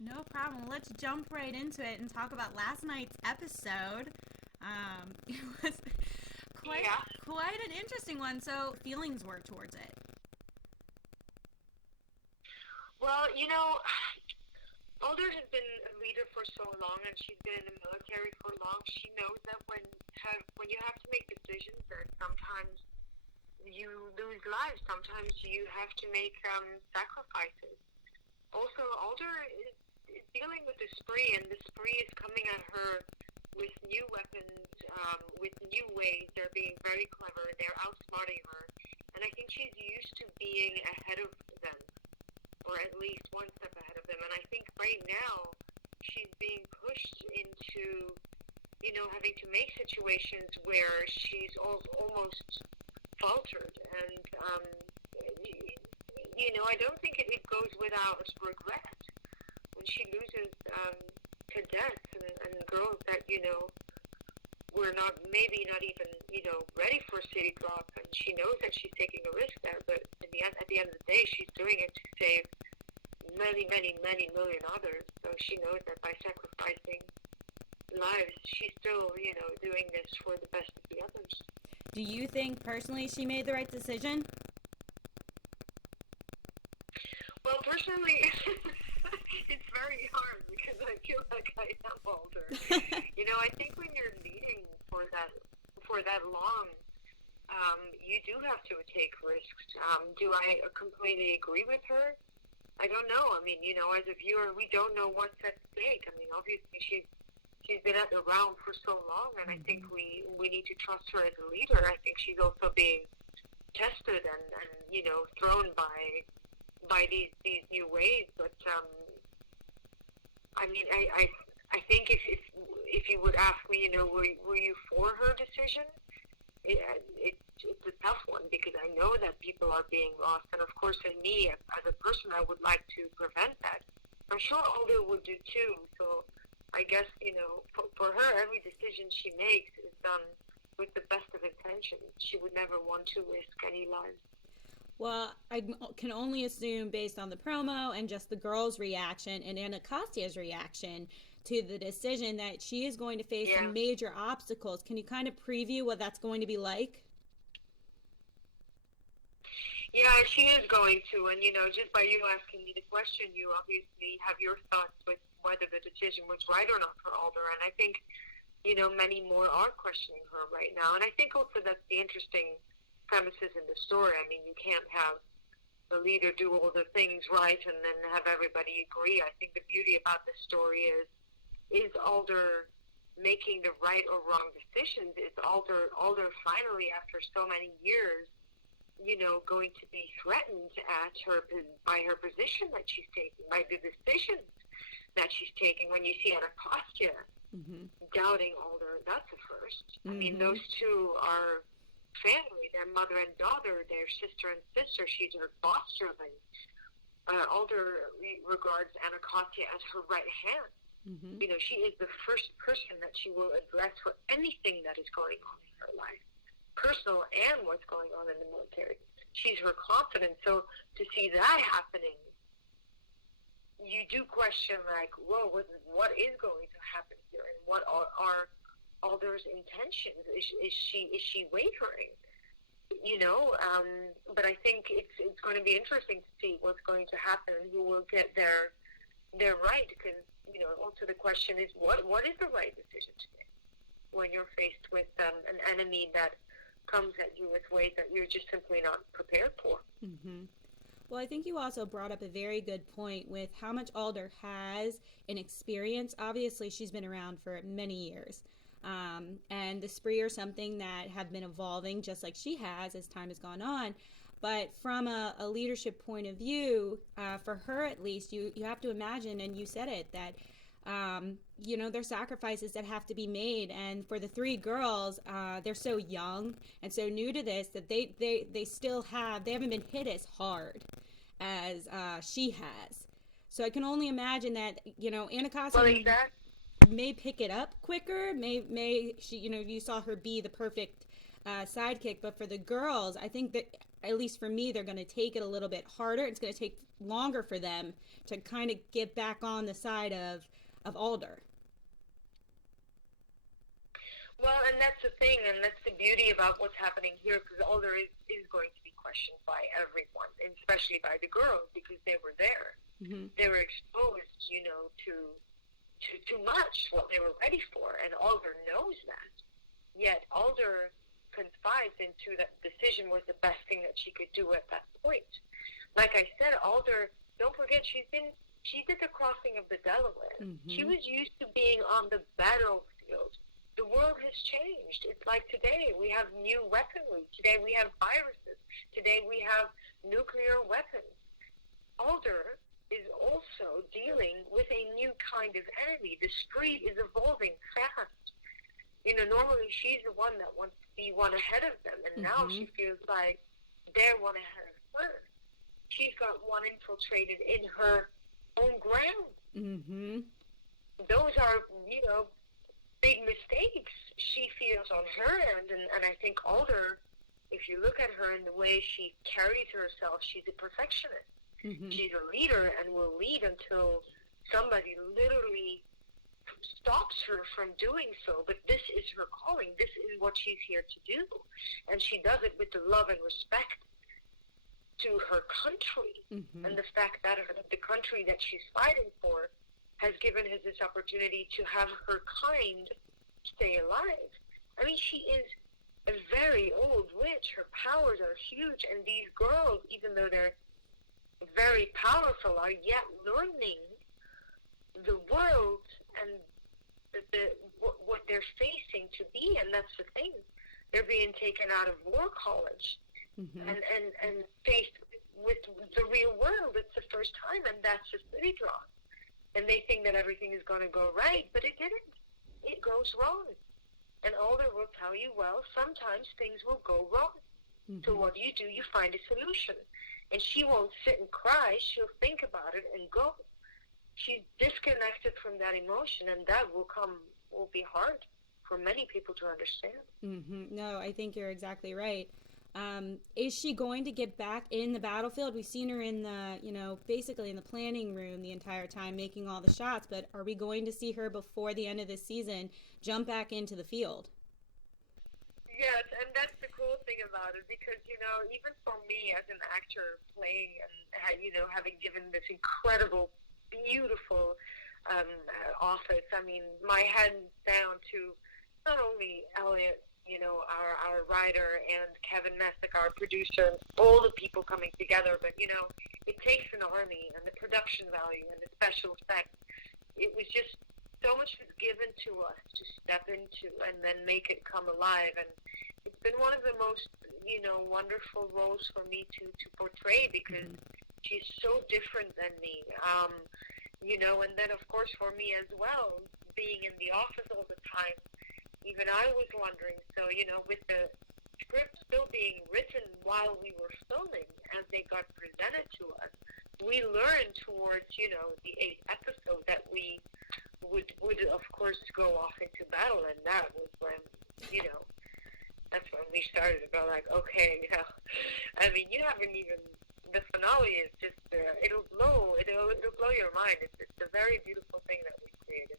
No problem. Let's jump right into it and talk about last night's episode. It was quite Yeah. quite an interesting one. So feelings were towards it. Well, Alder has been a leader for so long, and she's been in the military for long. She knows that when you have to make decisions, that sometimes you lose lives. Sometimes you have to make sacrifices. Also, Alder is dealing with the spree, and the spree is coming at her with new weapons, with new ways. They're being very clever. They're outsmarting her, and I think she's used to being ahead of them, or at least one step ahead of them. And I think right now she's being pushed into, having to make situations where she's almost faltered. And, I don't think it goes without regret when she loses cadets and girls that, were maybe not even, ready for city drop. And she knows that she's taking a risk there, but at the end of the day, she's doing it to save many, many, many million others. So she knows that by sacrificing lives, she's still, doing this for the best of the others. Do you think personally she made the right decision? Well, personally, it's very hard because I feel like I am older. I think when you're leading for that long, you do have to take risks. Do I completely agree with her? I don't know. I mean, as a viewer, we don't know what's at stake. I mean, obviously she's been at the realm for so long, and I think we need to trust her as a leader. I think she's also being tested and thrown by these new ways. But I mean, I think if you would ask me, were you for her decision? It's a tough one because I know that people are being lost, and of course, in me as a person, I would like to prevent that. I'm sure Alder would do too. So I guess for her, every decision she makes is done with the best of intentions. She would never want to risk any lives. Well, I can only assume based on the promo and just the girls' reaction and Anastastia's reaction to the decision that she is going to face Yeah. some major obstacles. Can you kind of preview what that's going to be like? Yeah, she is going to, and just by you asking me the question, you obviously have your thoughts with whether the decision was right or not for Alder, and I think many more are questioning her right now, and I think also that's the interesting premises in the story. I mean, you can't have the leader do all the things right and then have everybody agree. I think the beauty about this story is Alder making the right or wrong decisions? Is Alder finally, after so many years, going to be threatened by her position that she's taking, by the decisions that she's taking? When you see Anacostia doubting Alder, that's a first. I mean, those two are family. They're mother and daughter. They're sister and sister. She's her foster servant. Alder regards Anacostia as her right hand. She is the first person that she will address for anything that is going on in her life, personal and what's going on in the military. She's her confidant. So to see that happening, you do question, like, whoa, what is going to happen here, and what are Alder's intentions? Is she wavering? But I think it's going to be interesting to see what's going to happen and who will get their right. Because also the question is, what is the right decision to make when you're faced with an enemy that comes at you with ways that you're just simply not prepared for. Well, I think you also brought up a very good point with how much Alder has in experience. Obviously, she's been around for many years. And the spree are something that have been evolving just like she has as time has gone on. But from a leadership point of view, for her at least, you have to imagine, and you said it, that there's sacrifices that have to be made. And for the three girls, they're so young and so new to this that they haven't been hit as hard as she has. So I can only imagine that, Anacostia may pick it up quicker. May she, you saw her be the perfect sidekick. But for the girls, I think that, at least for me, they're going to take it a little bit harder. It's going to take longer for them to kind of get back on the side of Alder. Well, and that's the thing, and that's the beauty about what's happening here, because Alder is going to be questioned by everyone, and especially by the girls, because they were there. Mm-hmm. They were exposed, to too much, what they were ready for, and Alder knows that. Yet Alder confides into that decision was the best thing that she could do at that point. Like I said, Alder, don't forget, she did the crossing of the Delaware. Mm-hmm. She was used to being on the battlefield. The world has changed. It's like today we have new weaponry. Today we have viruses. Today we have nuclear weapons. Alder is also dealing with a new kind of enemy. The street is evolving fast. Normally she's the one that wants to be one ahead of them, and now she feels like they're one ahead of her. She's got one infiltrated in her own ground. Mm-hmm. Those are, big mistakes she feels on her end, and I think Alder, if you look at her in the way she carries herself, she's a perfectionist. Mm-hmm. She's a leader and will lead until somebody literally stops her from doing so, but this is her calling. This is what she's here to do, and she does it with the love and respect to her country, and the fact that the country that she's fighting for has given her this opportunity to have her kind stay alive. I mean, she is a very old witch. Her powers are huge, and these girls, even though they're very powerful, are yet learning the world and what they're facing to be, and that's the thing. They're being taken out of war college and faced with the real world. It's the first time, and that's just city draw. And they think that everything is going to go right, but it didn't. It goes wrong. And Alder will tell you, well, sometimes things will go wrong. So what do? You find a solution. And she won't sit and cry. She'll think about it and go. She's disconnected from that emotion, and that will be hard for many people to understand. No, I think you're exactly right. Is she going to get back in the battlefield? We've seen her in the, basically in the planning room the entire time making all the shots, but are we going to see her before the end of this season jump back into the field? Yes, and that's the cool thing about it, because, even for me as an actor playing and, having given this incredible, beautiful office, I mean, my hands down to not only Elliot, our writer, and Kevin Messick, our producer, and all the people coming together. But, it takes an army, and the production value and the special effects. It was just so much was given to us to step into and then make it come alive. And it's been one of the most, wonderful roles for me to portray, because she's so different than me. And then, of course, for me as well, being in the office all the time, even I was wondering, so, with the script still being written while we were filming, as they got presented to us, we learned towards, the 8th episode that we would of course go off into battle, and that was when, that's when we started to go like, okay, I mean, you haven't even, the finale is just, it'll blow your mind. It's a very beautiful thing that we created.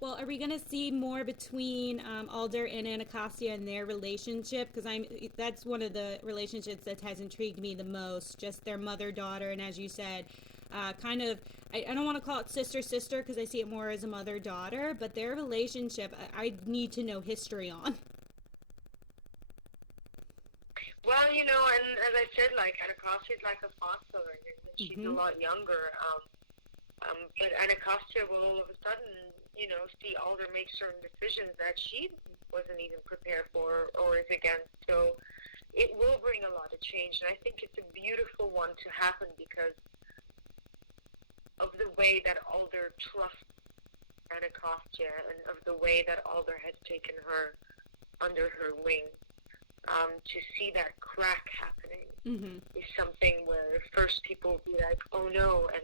Well, are we going to see more between Alder and Anacostia and their relationship? Because that's one of the relationships that has intrigued me the most, just their mother-daughter, and as you said, kind of, I don't want to call it sister-sister because I see it more as a mother-daughter, but their relationship, I need to know history on. Well, and as I said, like, Anacostia is like a foster, and she's a lot younger, but Anacostia will all of a sudden, see Alder make certain decisions that she wasn't even prepared for or is against. So it will bring a lot of change, and I think it's a beautiful one to happen because of the way that Alder trusts Anacostia and of the way that Alder has taken her under her wing. To see that crack happening is something where first people will be like, oh no, and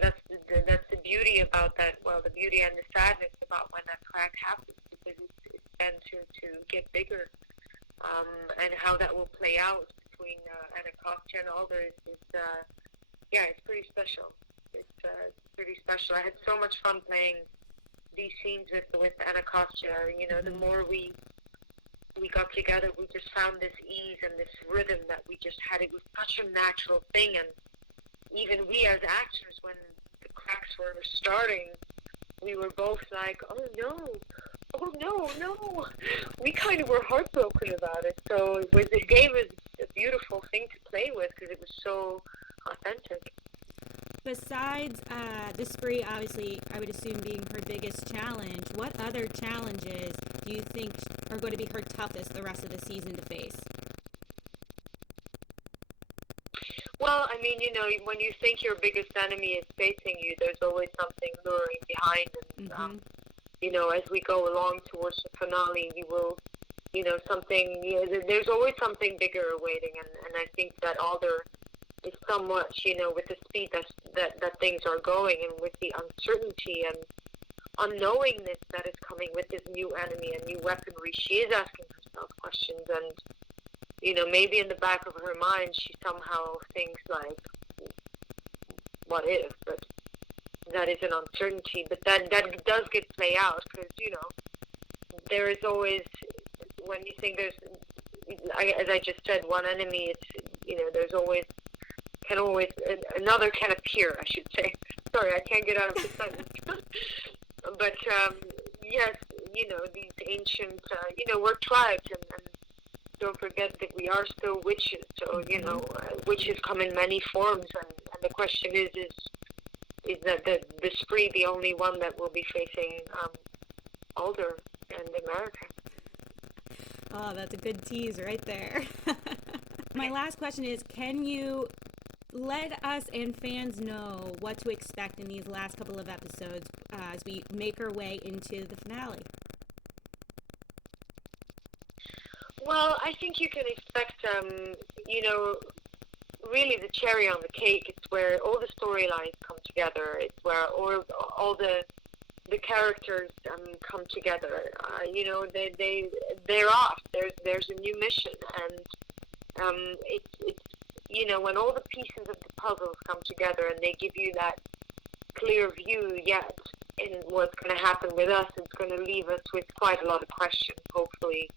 that's the beauty about that. Well, the beauty and the sadness about when that crack happens, because it's and to get bigger, and how that will play out between Anacostia and Alder is yeah, it's pretty special. It's pretty special. I had so much fun playing these scenes with Anacostia. You know, the more we got together, we just found this ease and this rhythm that we just had. It was such a natural thing, and even we as actors, when the cracks were starting, we were both like, oh no. We kind of were heartbroken about it. So it gave us a beautiful thing to play with because it was so authentic. Besides the spree, obviously, I would assume being her biggest challenge, what other challenges do you think are going to be her toughest the rest of the season to face? Well, I mean, you know, when you think your biggest enemy is facing you, there's always something luring behind. And, you know, as we go along towards the finale, you will, you know, there's always something bigger awaiting. And I think that Alder is somewhat, you know, with the speed that things are going, and with the uncertainty and unknowingness that is coming with this new enemy and new weaponry, she is asking herself questions. And, you know, maybe in the back of her mind, she somehow thinks like, what if? But that is an uncertainty. But that does get play out because, you know, there is always, when you think there's, as I just said, one enemy, it's, you know, there's always, another can appear, I should say. Sorry, I can't get out of the sentence. But, yes, you know, these ancient, you know, we're tribes, and don't forget that we are still witches. So, you know, witches come in many forms, and the question is that the spree the only one that will be facing Alder and America? Oh, that's a good tease right there. My last question is, can you let us and fans know what to expect in these last couple of episodes as we make our way into the finale? Well, I think you can expect, you know, really the cherry on the cake. It's where all the storylines come together. It's where all the characters come together. You know, they're off. There's a new mission, and it's you know, when all the pieces of the puzzles come together and they give you that clear view yet in what's going to happen with us, it's going to leave us with quite a lot of questions, hopefully,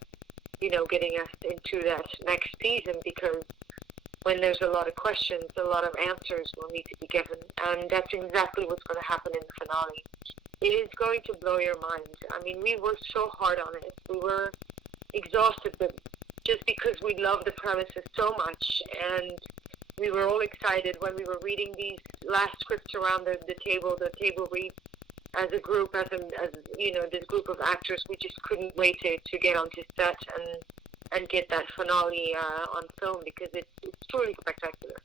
you know, getting us into that next season, because when there's a lot of questions, a lot of answers will need to be given, and that's exactly what's going to happen in the finale. It is going to blow your mind. I mean, we worked so hard on it. We were exhausted, but just because we love the premises so much, and we were all excited when we were reading these last scripts around the table read as a group, as you know, this group of actors. We just couldn't wait to get onto set and get that finale on film, because it's truly spectacular.